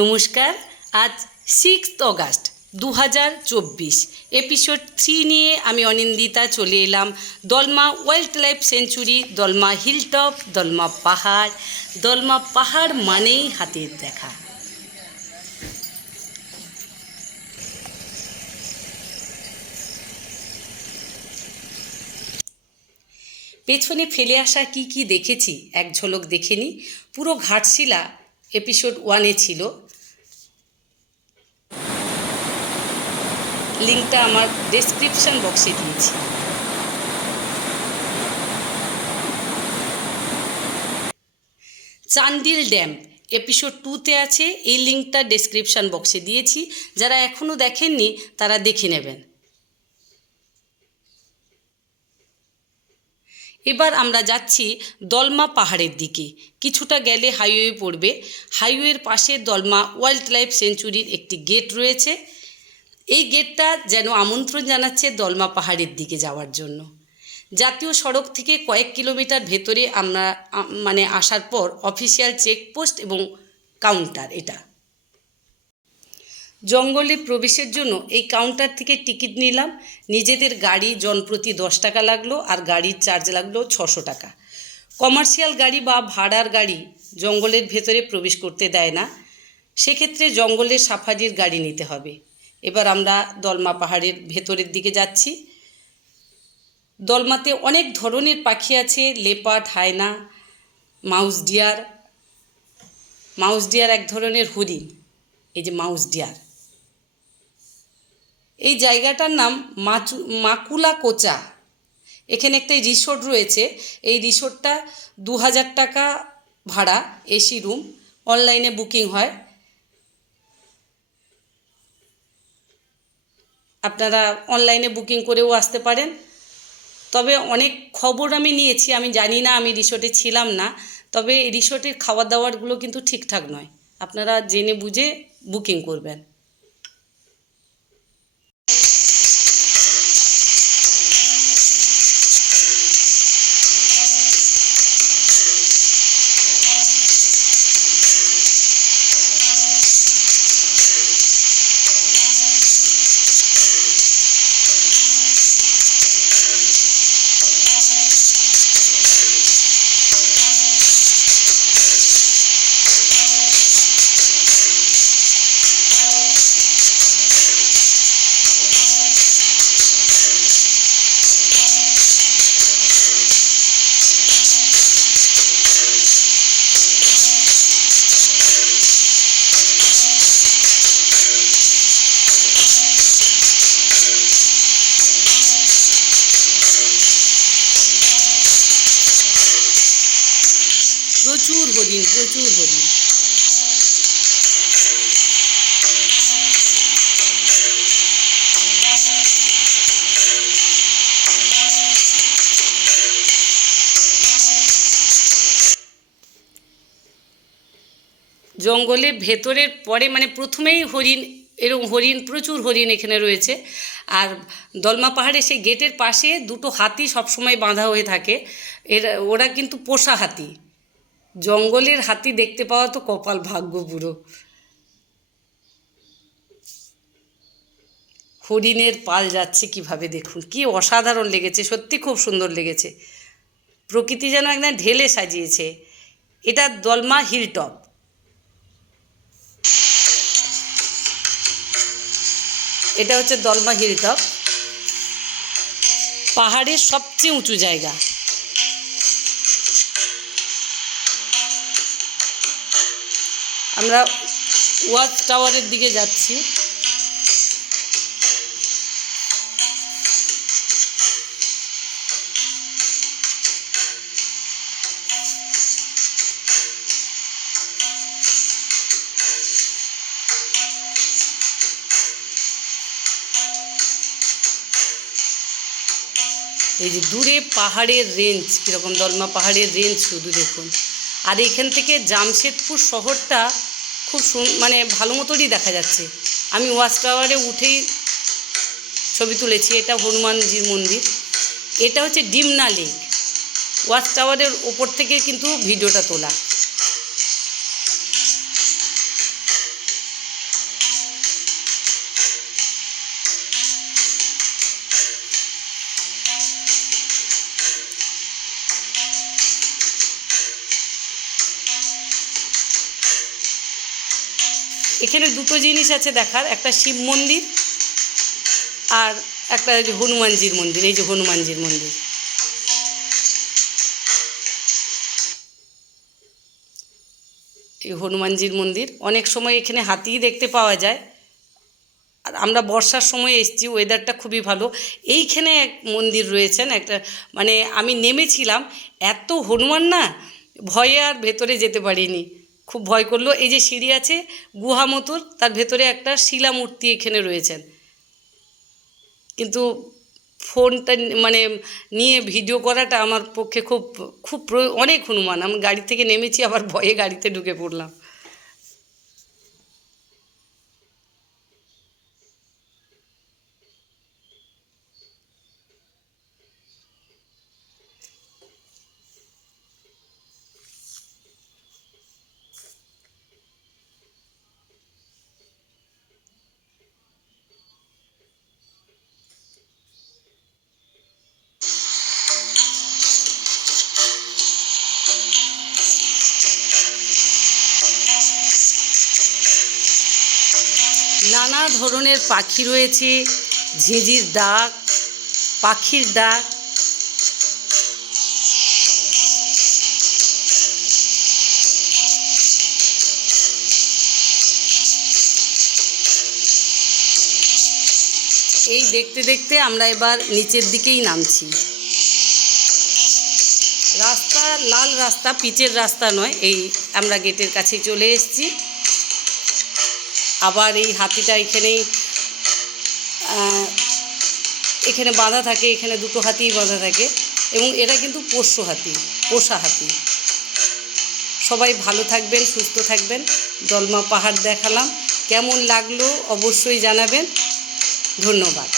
নমস্কার, আজ sixth August দু হাজার চব্বিশ। এপিসোড থ্রি নিয়ে আমি অনিন্দিতা চলে এলাম। Dalma wildlife sanctuary Dalma hilltop Dalma পাহাড়। দলমা পাহাড় মানেই হাতের দেখা। পেছনে ফেলে আসা কি কি দেখেছি, এক ঝলক দেখে নি। পুরো ঘাটশিলা এপিসোড ওয়ানে ছিল। লিঙ্কটা আমার ডেসক্রিপশন বক্সে দিয়েছি। চান্ডিল ড্যাম এপিসোড টুতে আছে, এই লিঙ্কটা ডেসক্রিপশন বক্সে দিয়েছি। যারা এখনও দেখেননি, তারা দেখে নেবেন। এবার আমরা যাচ্ছি দলমা পাহাড়ের দিকে। কিছুটা গেলে হাইওয়ে পড়বে। হাইওয়ের পাশে দলমা ওয়াইল্ড লাইফ সেঞ্চুরির একটি গেট রয়েছে। এই গেটটা যেন আমন্ত্রণ জানাচ্ছে দলমা পাহাড়ের দিকে যাওয়ার জন্য। জাতীয় সড়ক থেকে কয়েক কিলোমিটার ভেতরে আমরা মানে আসার পর অফিসিয়াল চেকপোস্ট এবং কাউন্টার এটা। জঙ্গলে প্রবেশের জন্য এই কাউন্টার থেকে টিকিট নিলাম। নিজেদের গাড়ি জনপ্রতি দশ টাকা লাগল আর গাড়ির চার্জ লাগল ছশো টাকা। কমার্শিয়াল গাড়ি বা ভাড়ার গাড়ি জঙ্গলের ভেতরে প্রবেশ করতে দেয় না। সেক্ষেত্রে জঙ্গলের সাফারির গাড়ি নিতে হবে। এবার আমরা দলমা পাহাড়ের ভেতরের দিকে যাচ্ছি। দলমাতে অনেক ধরনের পাখি আছে leopard hyena mouse deer mouse deer এক ধরনের হরিণ। এই যে মাউস ডিয়ার এই জায়গাটার নাম মাচু মাকুলা কোচা এখানে একটা রিসোর্ট রয়েছে। এই রিসোর্টটা দু হাজার টাকা ভাড়া, এসি রুম অনলাইনে বুকিং হয়। আপনারা অনলাইনে বুকিং করেও আসতে পারেন। তবে অনেক খবর আমি নিয়েছি, আমি জানি না, আমি রিসোর্টে ছিলাম না। তবে রিসোর্টের খাবার দাবারগুলো কিন্তু ঠিকঠাক নয়। আপনারা জেনে বুঝে বুকিং করবেন। প্রচুর হরিণ প্রচুর হরিণ। জঙ্গলে ভেতরের পরে মানে প্রথমেই হরিণ এরকম হরিণ, প্রচুর হরিণ এখানে রয়েছে। আর দলমা পাহাড়ে সেই গেটের পাশে দুটো হাতি সবসময় বাঁধা হয়ে থাকে। এরা, ওরা কিন্তু পোষা হাতি। জঙ্গলের হাতি দেখতে পাওয়া তো কপাল ভাগ্য পুরো। হরিণের পাল যাচ্ছে কীভাবে দেখুন, কি অসাধারণ লেগেছে, সত্যি খুব সুন্দর লেগেছে। প্রকৃতি যেন একদম ঢেলে সাজিয়েছে। এটা দলমা হিলটপ। এটা হচ্ছে দলমা হিলটপ। পাহাড়ের সবচেয়ে উঁচু জায়গা। আমরা ওয়াচ টাওয়ারের দিকে যাচ্ছি। এই যে দূরে পাহাড়ের রেঞ্জ কীরকম দলমা পাহাড়ের রেঞ্জ শুধু দেখুন। আর এখান থেকে জামশেদপুর শহরটা খুব মানে ভালো মতোই দেখা যাচ্ছে। আমি ওয়াচ টাওয়ারে উঠেই ছবি তুলেছি, এটা হনুমানজির মন্দির। এটা হচ্ছে ডিমনা লেক ওয়াচ টাওয়ারের ওপর থেকে কিন্তু ভিডিওটা তোলা। এখানে দুটো জিনিস আছে দেখার, একটা শিব মন্দির আর একটা যে হনুমানজির মন্দির, এই যে হনুমানজির মন্দির। এই হনুমানজির মন্দির, অনেক সময় এখানে হাতিই দেখতে পাওয়া যায়। আর আমরা বর্ষার সময় এসেছি ওয়েদারটা খুবই ভালো। এইখানে এক মন্দির রয়েছেন, একটা মানে আমি নেমেছিলাম, এত হনুমান না, ভয়ে আর ভেতরে যেতে পারিনি। খুব ভয় করল। এই যে সিঁড়ি আছে, গুহা মতুর, তার ভেতরে একটা শিলা মূর্তি এখানে রয়েছেন। কিন্তু ফোনটা মানে নিয়ে ভিডিও করাটা আমার পক্ষে খুব খুব অনেক হনুমান আমি গাড়ি থেকে নেমেছি, আবার ভয়ে গাড়িতে ঢুকে পড়লাম। নানা ধরনের পাখি রয়েছে, ঝিঁঝির ডাক, পাখির ডাক। এই দেখতে দেখতে আমরা এবার নিচের দিকেই নামছি। রাস্তা লাল রাস্তা, পিচের রাস্তা নয়, এই আমরা গেটের কাছে চলে এসেছি। আবার এই হাতিটা এখানেই এখানে বাঁধা থাকে, এখানে দুটো হাতিই বাঁধা থাকে এবং এরা কিন্তু পোষ্য হাতি, পোষা হাতি। সবাই ভালো থাকবেন, সুস্থ থাকবেন। দলমা পাহাড় দেখালাম। কেমন লাগল অবশ্যই জানাবেন। ধন্যবাদ।